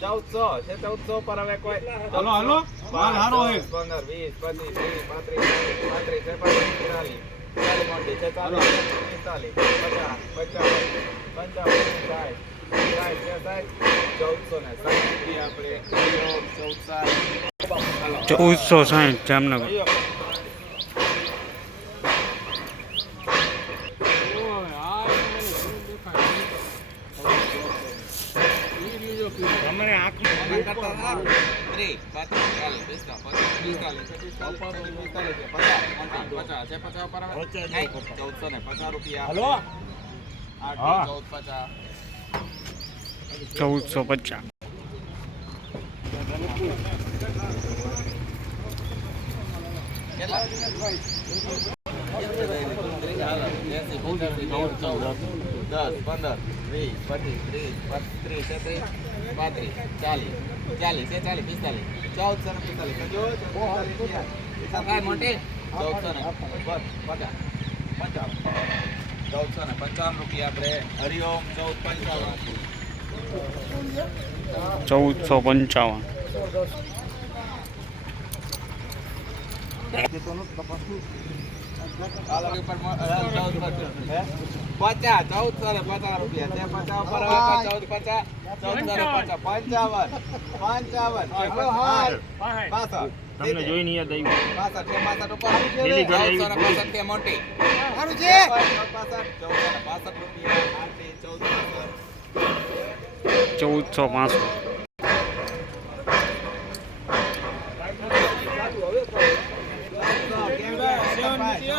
ચૌદસો છે ચૌદસો પર હવે. પંદર વીસ પચીસ ત્રીસ પાંત્રીસ ચાલીસ, પાંત્રીસ છેતાલીસ પિસ્તાલીસ ચાલીસ મોટી છેતાલીસ પિસ્તાલીસ પચાસ પચાસ પંચાવન સાઠ ચૌદસો સાઠ જામનગર તમને આંખમાં ત્રીસ પાંત્રીસ ચાલીસ પિસ્તાલીસ પિસ્તાલીસ પિસ્તાલીસ પિસ્તાલીસ છે પચાસ પચાસ છે પચાસ પર હવે? નહીં, ચૌદસો ને પચાસ રૂપિયા હલો. ચૌદ પચાસ ચૌદસો પચાસ કેટલા? એંસી, પંચ્યાસી, નેવું, ચૌદ, દસ પંદર વીસ પચીસ ત્રીસ બત્રીસ તેત્રીસ પાંત્રીસ ચાલીસ ચાલીસ એ ચાલીસ પિસ્તાલીસ ચૌદસો ને પિસ્તાલીસ હજુ પિસ્તાલીસ રૂપિયા. કાંઈ મોટી ચૌદસો ને બસ પચાસ પંચાવન ચૌદસો ને પંચાવન રૂપિયા આપણે હરિઓમ ચૌદ પંચાવન ચૌદસો પંચાવન હાલો, અ, ચૌદ સો પચાસ ને પચાસ રૂપિયા. તે પચાસ પર હવે ચૌદ પચાસ ચૌદસો ને પચાસ પંચાવન પંચાવન. હાલ. પાસઠ. તમને જોઈને યાદ આવ્યું. પાસઠ છે પાસઠ ઉપર પેલી ઘરે ચૌદસો ને પાસઠ છે મોટી. સારું છે. પાસઠ ચૌદસો ને પાસઠ રૂપિયા. આઠથી ચૌદ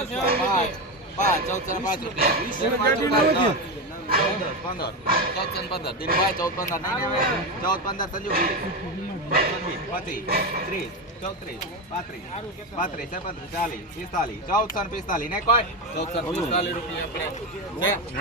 પાસઠ. પાંચ ચૌદસો ને પાંચ રૂપિયા. ચૌદ, પંદર. ચૌદ ને પંદર. દિનભાઈ ચૌદ પંદર નહીં? ચૌદ પંદર પચીસ પચીસ ત્રીસ ચોત્રીસ પાંત્રીસ પાંત્રીસ છત્રીસ ચાલીસ પિસ્તાલીસ ચૌદસો ને પિસ્તાલીસ. ને કોઈ? ચૌદસો ને પિસ્તાલીસ રૂપિયા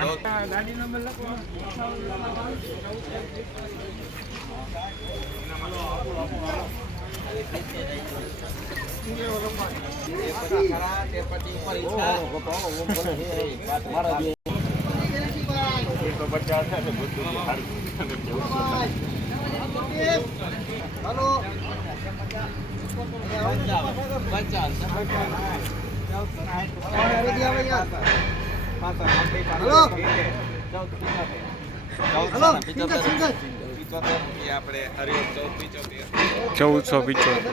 હલો. હલો ને સિંગલ સિંગલ પિચોતેર આપણે. હરિઓમ ચૌદ પિચોતેર ચૌદસો પિચોતેર.